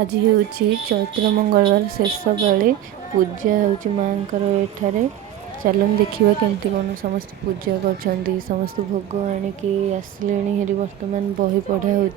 आज हूँ चैत्र मंगलवार शेष पाली पूजा हूँ माँ एठारे। चलन देखा केमती कौन समस्त पूजा कर समस्त भोग आणिकी आसले हेरी बर्तमान बही पढ़ा हो।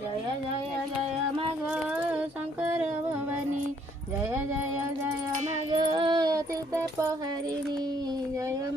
जय जय जय मग शंकर भवानी जय जय जय मग तीर्थपहरिणी जय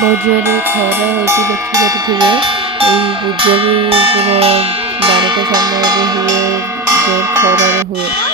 बहुत जोर खरा हो देखिए पूजा भी पूरा 12टा समय हुए जोर खरार हुए।